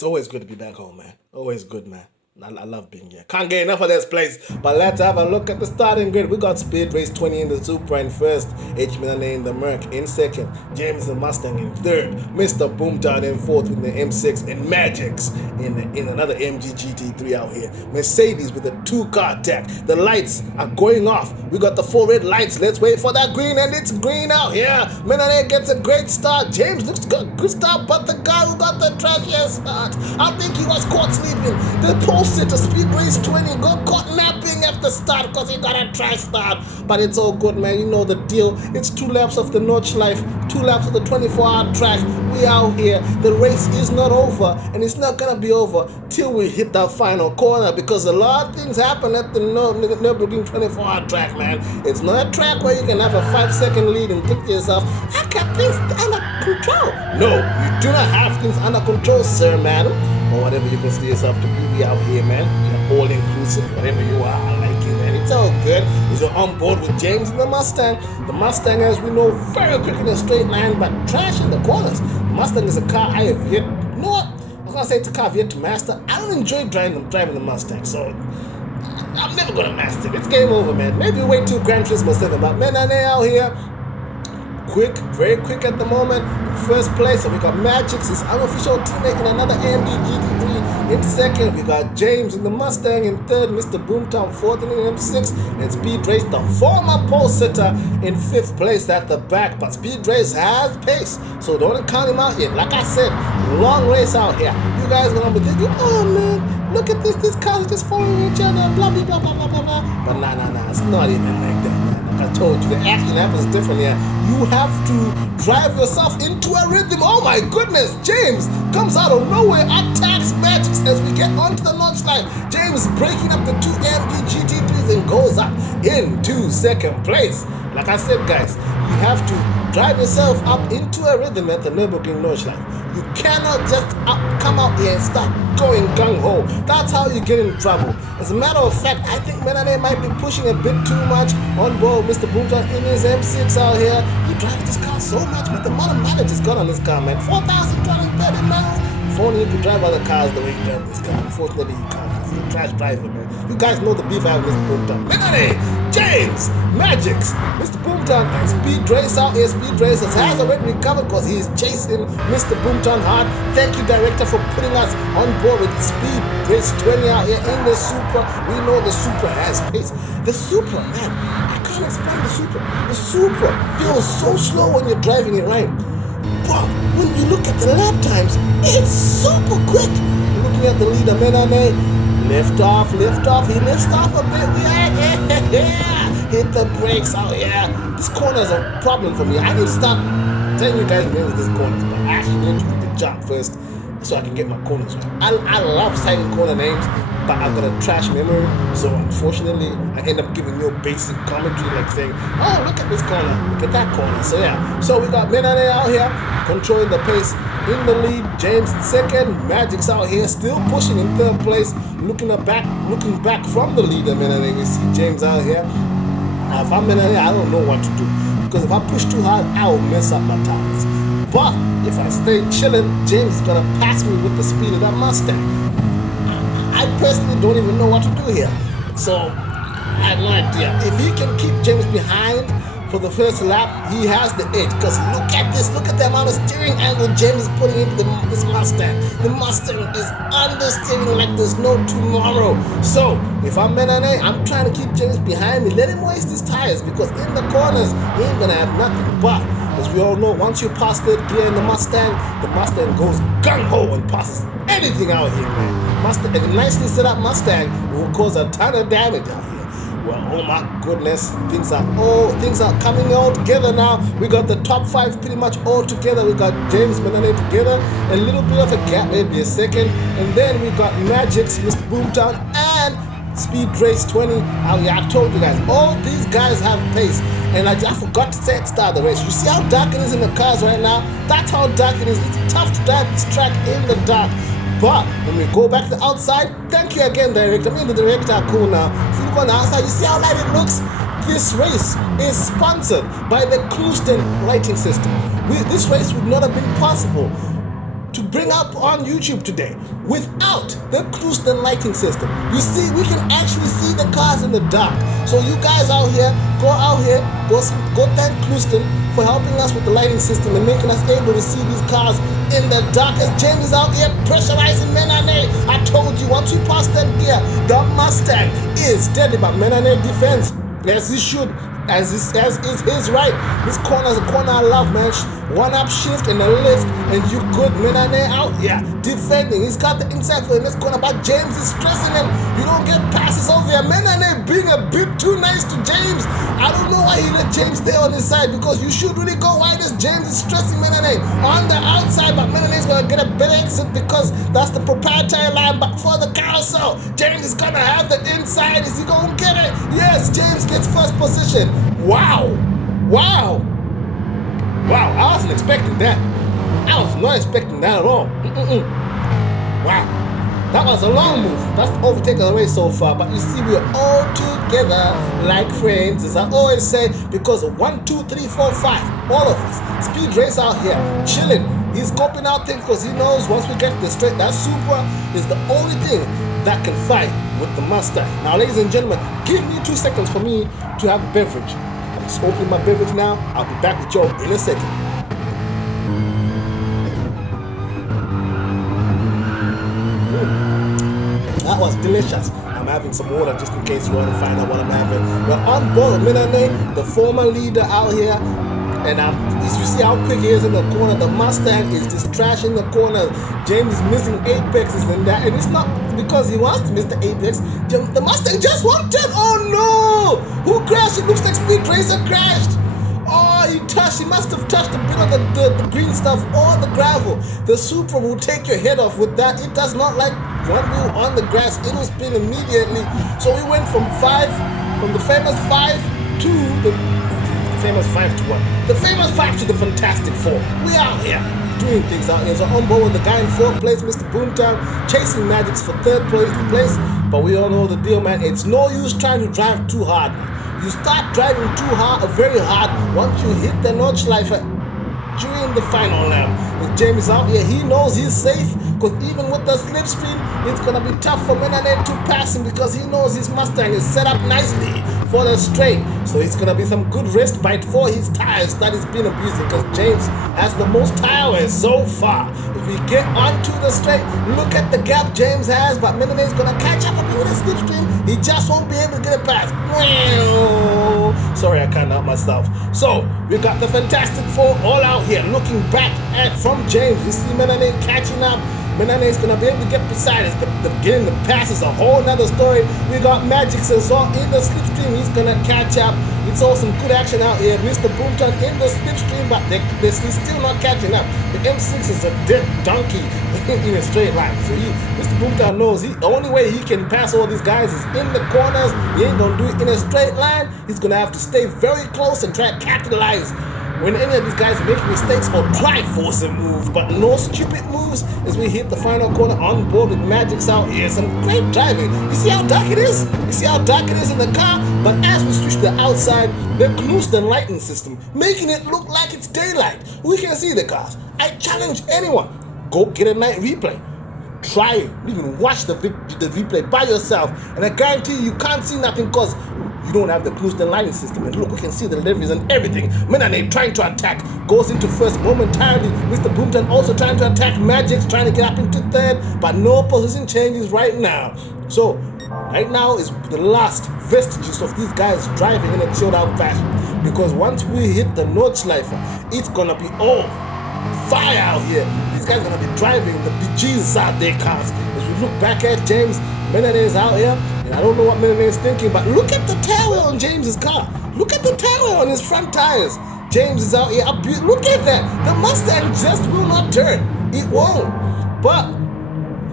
It's always good to be back home, man. Always good, man. I love being here. Can't get enough of this place. But let's have a look at the starting grid. We got Speed Race 20 in the Supra in first, H. Miller in the Merc in second, James the Mustang in third, Mr. Boomtown in fourth with the M6, and Magic's in another MG GT3 out here. Mercedes with a 2-car tech. The lights are going off. We got the 4 red lights. Let's wait for that green, and it's green out here. Miller gets a great start. James looks good start, but the guy who got the trashiest start, I think he was caught sleeping. The pole sitter, Speed Race 20, got caught napping at the start because he got a trash start. But it's all good, man. You know the deal. It's 2 laps of the Notchlife, 2 laps of the 24-hour track. We out here. The race is not over, and it's not gonna be over till we hit that final corner, because a lot of things happen at the Nürburgring 24-hour track, man. It's not a track where you can have a 5-second lead and think to yourself, I got things under control. No, you do not have things under control, sir, madam, or whatever you consider yourself to be out here, man. You're all inclusive, whatever you are. I like you, man. It's all good. You're on board with James and the Mustang. The Mustang, as we know, very quick in a straight line, but trash in the corners. The Mustang is a car I have yet, you know what? I was gonna say it's a car I've yet to master. I don't enjoy driving the Mustang, so I'm never gonna master it. It's game over, man. Maybe wait till Gran Turismo 7, but man, they out here. Quick, very quick at the moment. First place, so we got Magic's, his unofficial teammate in another AMG GT3 in second. We got James in the Mustang in third, Mr. Boomtown fourth in the M6, and Speed Race, the former pole sitter, in fifth place at the back. But Speed Race has pace, so don't count him out yet. Like I said, long race out here. You guys are gonna be thinking, oh man, look at this cars are just following each other, blah blah blah blah blah blah blah. But nah, it's not even like that, man. I told you, the action happens differently. You have to drive yourself into a rhythm. Oh my goodness, James comes out of nowhere, attacks Magic's as we get onto the launch line. James breaking up the 2 AMG GT3s and goes up into second place. Like I said, guys, you have to drive yourself up into a rhythm at the Nürburgring Nordschleife. You cannot just come out here and start going gung-ho. That's how you get in trouble. As a matter of fact, I think Menane might be pushing a bit too much on board Mr. Boomtown in his M6 out here. He drives this car so much, but the amount of mileage he's got on this car, man. 4,230 miles. If only you could drive other cars the way he drives this car. Unfortunately, you can't. He's a trash driver, man. You guys know the beef I have with Mr. Boomtown. Menane, James, Magic's, Mr. Boomtown, and Speed Race out here. Speed Race has already recovered because he is chasing Mr. Boomtown hard. Thank you, director, for putting us on board with Speed Race 20 out here in the Supra. We know the Supra has pace. The Supra, man, I can't explain the Supra. The Supra feels so slow when you're driving it right. But when you look at the lap times, it's super quick. Looking at the leader, Menane, lift off, he lifts off a bit, hit the brakes out here. This corner is a problem for me. I need to stop telling you guys where this corner is, but I actually need to do the jump first so I can get my corners right. I love citing corner names, but I've got a trash memory, so unfortunately I end up giving you a basic commentary like saying, oh, look at this corner, look at that corner. So yeah, so we got Menane out here controlling the pace in the lead, James in second, Magic's out here still pushing in third place, looking back from the leader, Menane. We see James out here. Now if I'm Menane, I don't know what to do, because if I push too hard, I will mess up my tires. But if I stay chilling, James is gonna pass me with the speed of that Mustang. I personally don't even know what to do here. So I have no idea. If he can keep James behind for the first lap, he has the edge. Because look at this, look at the amount of steering angle James is putting into this Mustang. The Mustang is understeering like there's no tomorrow. So if I'm Menane, I'm trying to keep James behind me. Let him waste his tires, because in the corners he ain't gonna have nothing. But as we all know, once you pass third gear in the Mustang goes gung-ho and passes anything out here, man. A nicely set up Mustang will cause a ton of damage out here. Well, oh my goodness, things are coming all together now. We got the top 5 pretty much all together. We got James Menane together, a little bit of a gap, maybe a second, and then we got Magic's, Mr. Boomtown, and Speed Race 20. I told you guys, all these guys have pace. And I forgot to say at the start of the race. You see how dark it is in the cars right now? That's how dark it is. It's tough to drive this track in the dark. But when we go back to the outside, thank you again, director. I mean, the director are cool now. If you look on the outside, you see how light it looks? This race is sponsored by the Cluston lighting system. This race would not have been possible to bring up on YouTube today without the Clouston lighting system. You see, we can actually see the cars in the dark. So you guys out here, go thank Clouston for helping us with the lighting system and making us able to see these cars in the dark. As James is out here pressurizing Menane. I told you, once we pass that gear, the Mustang is deadly, but Menane defends as he should, as is his right. This corner is a corner I love, man. One up shift and a lift, and you good. Menane out here defending. He's got the inside for in this corner, but James is stressing him. You don't get passes over here. Menane being a bit too nice to James. I don't know why he let James stay on his side, because you should really go wide as James is stressing Menane on the outside, but Menane is gonna get a better exit because that's the proprietary line. But for the carousel, James is gonna have the inside. Is he gonna get it? Yes, James gets first position. Wow. I wasn't expecting that. I was not expecting that at all. Wow. That was a long move. That's the overtake of the race so far. But you see, we're all together like friends, as I always say, because 1, 2, 3, 4, 5, all of us, speed race out here, chilling. He's scoping out things because he knows once we get to the straight, that Supra is the only thing that can fight with the Mustang. Now, ladies and gentlemen, give me 2 seconds for me to have a beverage. I'm just opening my beverage now. I'll be back with you in a second. That was delicious. I'm having some water just in case you want to find out what I'm having. We're on board with Menane, the former leader out here. And as you see how quick he is in the corner, the Mustang is just trashing the corner. James is missing apexes and that. And it's not because he wants to miss the apex. The Mustang just won't turn. Oh no! Who crashed? It looks like Speed Racer crashed. Oh, he must have touched a bit of the green stuff or the gravel. The Supra will take your head off with that. It does not like one wheel on the grass. It will spin immediately. So we went from the famous 5 to the famous 5 to what? The famous 5 to the Fantastic 4. We out here doing things out here. So on board with the guy in 4th place, Mr. Boomtown, chasing Magics for 3rd place. But we all know the deal, man. It's no use trying to drive too hard. You start driving too hard, very hard, once you hit the Nordschleife during the final lap. With James out here, he knows he's safe, because even with the slipstream, it's going to be tough for Menane to pass him, because he knows his Mustang is set up nicely for the straight. So it's going to be some good respite for his tires that he's been abusing, because James has the most tire wear so far. If we get onto the straight, look at the gap James has, but Menane is going to catch up with his slipstream. He just won't be able to get it past. Sorry, I can't help myself. So we got the Fantastic 4 all out here looking back at from James. You see Menane catching up. Menane is going to be able to get beside us. Getting the pass is a whole nother story. We got Magic as well in the slipstream. He's going to catch up. It's all some good action out here. Mr. Boomtown in the slipstream, but he's still not catching up. The M6 is a dead donkey in a straight line. So Mr. Boomtown knows the only way he can pass all these guys is in the corners. He ain't going to do it in a straight line. He's going to have to stay very close and try to capitalize when any of these guys make mistakes or try force a move, but no stupid moves as we hit the final corner on board with Magics out here. Some great driving. You see how dark it is? You see how dark it is in the car? But as we switch to the outside, the Clouston lighting system, making it look like it's daylight. We can see the cars. I challenge anyone, go get a night replay. Try it. You can watch the replay by yourself, and I guarantee you can't see nothing because you don't have the Clouston lighting system. And look, we can see the deliveries and everything. Menane trying to attack, goes into first momentarily. Mr. Boomtown also trying to attack Magic, trying to get up into 3rd, but no position changes right now. So right now is the last vestiges of these guys driving in a chilled out fashion, because once we hit the Nordschleife, it's gonna be all fire out here. These guys are gonna be driving the bejesus out their cars. As we look back at James, Menane is out here, and I don't know what Menane is thinking, but look at the tailwheel on James's car. Look at the tailwheel on his front tires. James is out here. Look at that. The Mustang just will not turn. It won't. But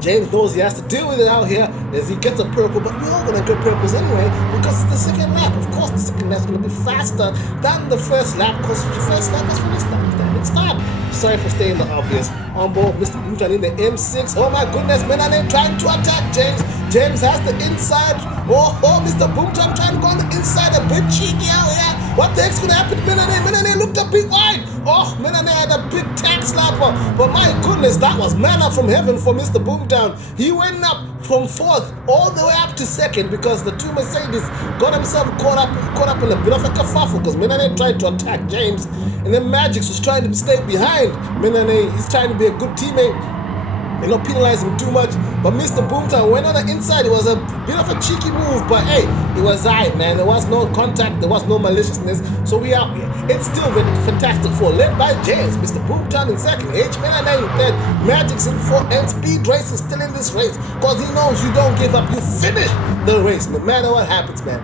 James knows he has to deal with it out here as he gets a purple, but we're all going to get purples anyway because it's the second lap. Of course, the second lap is going to be faster than the first lap because the first lap is when it stopped. Sorry for staying the obvious. On board, Mr. Boomtown in the M6. Oh my goodness, Menane trying to attack James. James has the inside. Oh, Mr. Boomtown trying to go on the inside, a bit cheeky out here. What the heck's gonna happen to Menane? Menane looked a bit wide. Oh, Menane had a big tag slapper. But my goodness, that was manna from heaven for Mr. Boomtown. He went up from 4th all the way up to 2nd because the two Mercedes got himself caught up in a bit of a kerfuffle because Menane tried to attack James, and then Magix was trying to stay behind Menane. He's trying to be a good teammate and not penalize him too much. But Mr. Boomtown went on the inside. It was a bit of a cheeky move, but hey, it was alright, man. There was no contact, there was no maliciousness. So we out here. It's still fantastic for led by James. Mr. Boomtown in 2nd, H-Man in 3rd, Magix in 4th, and Speed Race is still in this race because he knows you don't give up. You finish the race no matter what happens, man.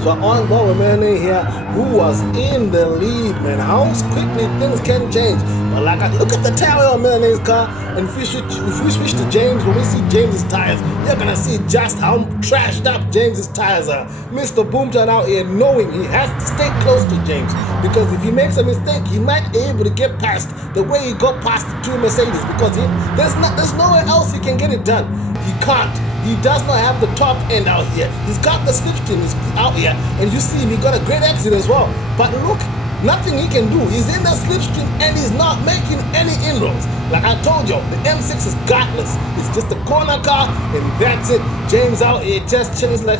So on board with Menane here, who was in the lead, man. How quickly things can change. But like, look at the tire on Menane's car, and if we switch to James, when we see James's tires, you're gonna see just how trashed up James's tires are. Mr. Boomtown out here knowing he has to stay close to James, because if he makes a mistake, he might be able to get past the way he got past the two Mercedes, because there's nowhere else he can get it done. He can't. He does not have the top end out here. He's got the slipstream out here, and you see him, he got a great exit as well. But look, nothing he can do. He's in the slipstream and he's not making any inroads. Like I told you, the M6 is godless. It's just a corner car, and that's it. James out here just chilling like,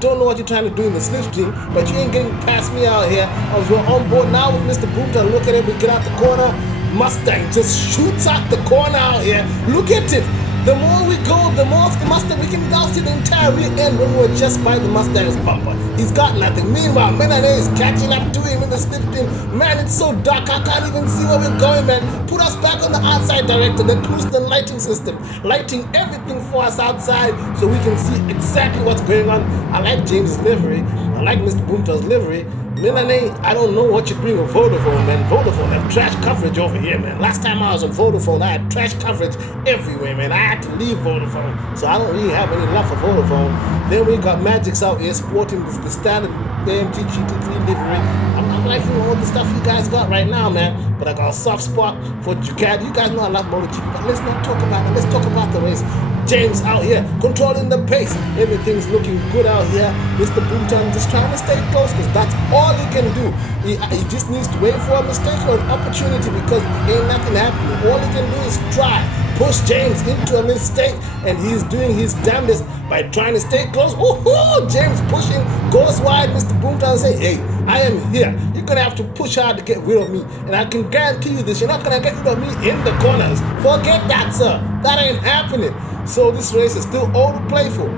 don't know what you're trying to do in the slipstream, but you ain't getting past me out here. I was on board now with Mr. Boomtown. Look at it, we get out the corner. Mustang just shoots out the corner out here. Look at it. The more we go, the more of the Mustang we can down to the entire rear end when we're just by the Mustang's bumper. He's got nothing. Meanwhile, Menane is catching up to him in the slipstream. Man, it's so dark, I can't even see where we're going, man. Put us back on the outside director, then twist the lighting system, lighting everything for us outside so we can see exactly what's going on. I like James' livery. I like Mr. Boomtown's livery. Menane, I don't know what you bring with Vodafone, man. Vodafone have trash coverage over here, man. Last time I was on Vodafone, I had trash coverage everywhere, man. I had to leave Vodafone, so I don't really have any love for Vodafone. Then we got Magix out here sporting the standard AMG GT3 livery. I'm liking all the stuff you guys got right now, man. But I got a soft spot for Ducati. You guys know I love MotoGP, but let's not talk about it. Let's talk about the race. James out here controlling the pace. Everything's looking good out here. Mr. Boomtown just trying to stay close because that's all he can do. He just needs to wait for a mistake or an opportunity because ain't nothing happening. All he can do is try. Push James into a mistake, and he's doing his damnedest by trying to stay close. Woohoo! James pushing, goes wide. Mr. Boomtown say, hey, I am here. You're gonna have to push hard to get rid of me, and I can guarantee you this, you're not gonna get rid of me in the corners. Forget that, sir. That ain't happening. So this race is still all to play for.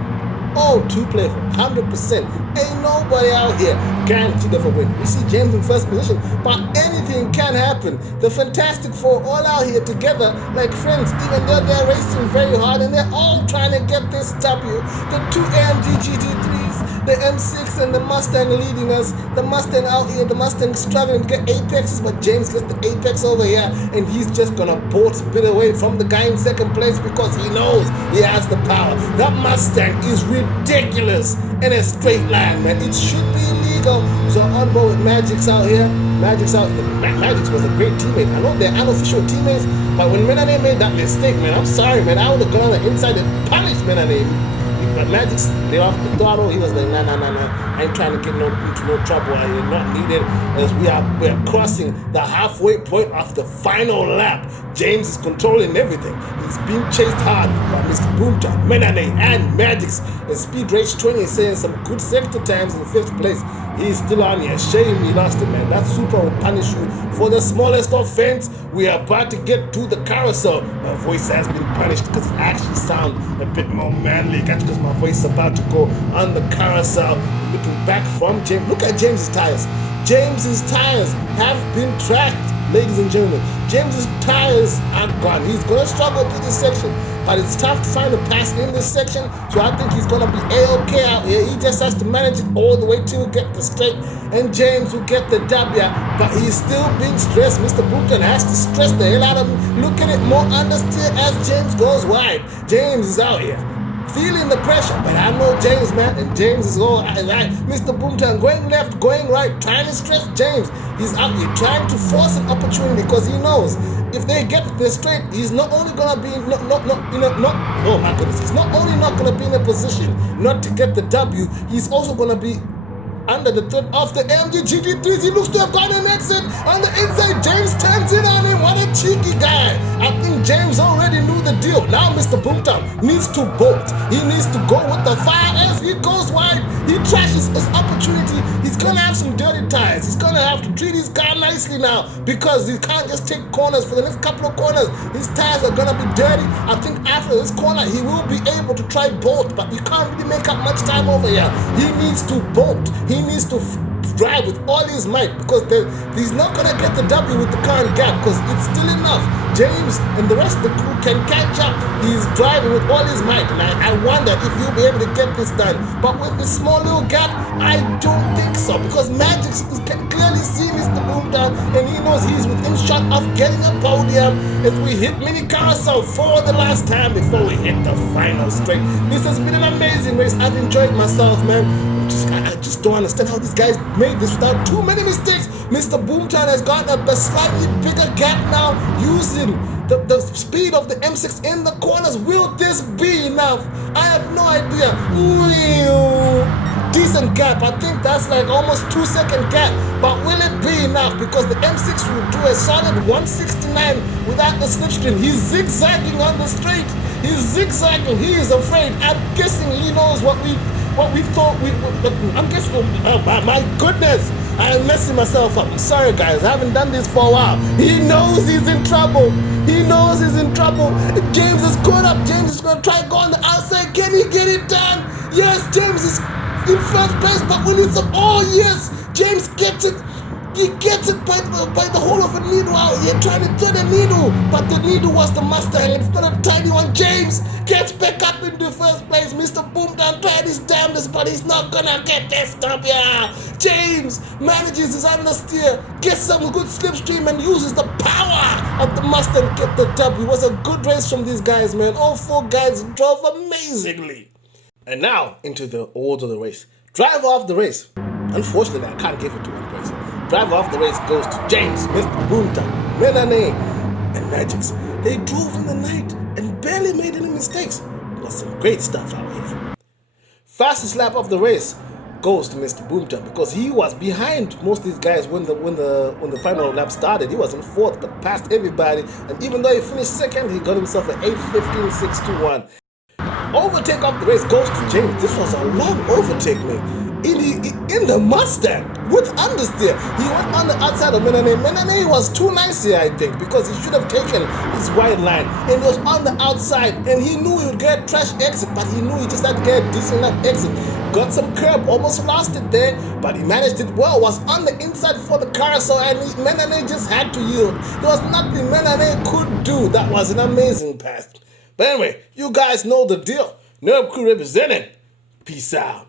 All to play for, 100%. Ain't nobody out here guaranteed of a win. We see James in first position, but anything can happen. The Fantastic Four all out here together like friends, even though they're racing very hard and they're all trying to get this W. The two AMG GT3s, the M6 and the Mustang leading us. The Mustang out here, the Mustang struggling to get apexes, but James gets the apex over here, and he's just gonna bolt spit away from the guy in second place because he knows he has the power. That Mustang is ridiculous in a straight line, man. It should be illegal. So on board with Magix out here. Magix was a great teammate. I know they're unofficial teammates, but when Menane made that mistake, man, I'm sorry, man. I would have gone on the inside and punished Menane. But Magix, they off the throttle. He was like, nah. I ain't trying to get into no trouble. I am not needed. As we are crossing the halfway point of the final lap. James is controlling everything. He's being chased hard by Mr. Boomtown, Menane, and Magix. And Speed Race 20 is saying some good sector times in 5th place. He's still on here. Shame he lost it, man. That Super will punish you for the smallest offense. We are about to get to the carousel. My voice has been punished because it actually sounds a bit more manly. That's because my voice is about to go on the carousel. Looking back from James. Look at James's tires. James's tires have been tracked, ladies and gentlemen. James's tires are gone. He's going to struggle through this section, but it's tough to find a pass in this section, so I think he's going to be A-OK out here. He just has to manage it all the way to get the straight, and James will get the W, but he's still being stressed. Mr. Boomtown has to stress the hell out of him. Look at it more understeer as James goes wide. James is out here feeling the pressure, but I know James, man, and James is all right. Mr. Boomtown going left, going right, trying to stress James. He's out here trying to force an opportunity because he knows if they get this straight, he's not only gonna be oh my goodness, he's not only not gonna be in a position not to get the W, he's also gonna be under the threat of the MGGG3s. He looks to have gotten an exit on the inside. James turns in on him. What a cheeky guy. I think James already knew the deal. Now Mr. Boomtown needs to bolt. He needs to go with the fire as he goes wide. He trashes his opportunity. He's going to have some dirty tires. He's going to have to treat his car nicely now because he can't just take corners for the next couple of corners. His tires are going to be dirty. I think after this corner, he will be able to try bolt, but you can't really make up much time over here. He needs to bolt. He needs to drive with all his might because he's not going to get the W with the current gap because it's still enough. James and the rest of the crew can catch up. He's driving with all his might, and I wonder if he'll be able to get this done. But with this small little gap, I don't think so because Magic can clearly see Mr. Boomtown and he knows he's within shot of getting a podium as we hit mini carousel for the last time before we hit the final straight. This has been an amazing race. I've enjoyed myself, man. I just don't understand how these guys made this without too many mistakes. Mr. Boomtown has got a slightly bigger gap now using the speed of the M6 in the corners. Will this be enough? I have no idea. Decent gap. I think that's like almost 2-second gap. But will it be enough? Because the M6 will do a solid 169 without the slipstream. He's zigzagging on the straight. He's zigzagging. He is afraid. I'm guessing he knows what we thought I'm guessing, oh my goodness, I'm messing myself up. I'm sorry guys, I haven't done this for a while. He knows he's in trouble. He knows he's in trouble. James is caught up. James is going to try to go on the outside. Can he get it done? Yes, James is in first place, but we need some, oh yes, James gets it. He gets it by the whole of a needle out here, trying to turn the needle, but the needle was the Mustang. It's not a tiny one. James gets back up into first place. Mr. Boomtown tried his damnedest, but he's not gonna get this stop here. James manages his understeer, gets some good slipstream, and uses the power of the Mustang to get the W. It was a good race from these guys, man. All 4 guys drove amazingly. And now into the order of the race. Driver of the race. Unfortunately, I can't give it to one person. Driver of the race goes to James, Mr. Boomtown, Melanie, and Magix. They drove in the night and barely made any mistakes. It was some great stuff out here. Fastest lap of the race goes to Mr. Boomtown because he was behind most of these guys when the final lap started. He was in 4th but passed everybody, and even though he finished 2nd, he got himself an 8:15.621. Overtake of the race goes to James. This was a long overtake, man. In the Mustang with understeer. He went on the outside of Menane. Menane was too nice here, I think, because he should have taken his wide line. And he was on the outside, and he knew he would get a trash exit, but he knew he just had to get a decent enough exit. Got some curb, almost lost it there, but he managed it well. Was on the inside for the carousel, and Menane just had to yield. There was nothing Menane could do. That was an amazing pass. But anyway, you guys know the deal. Nurb crew representing. Peace out.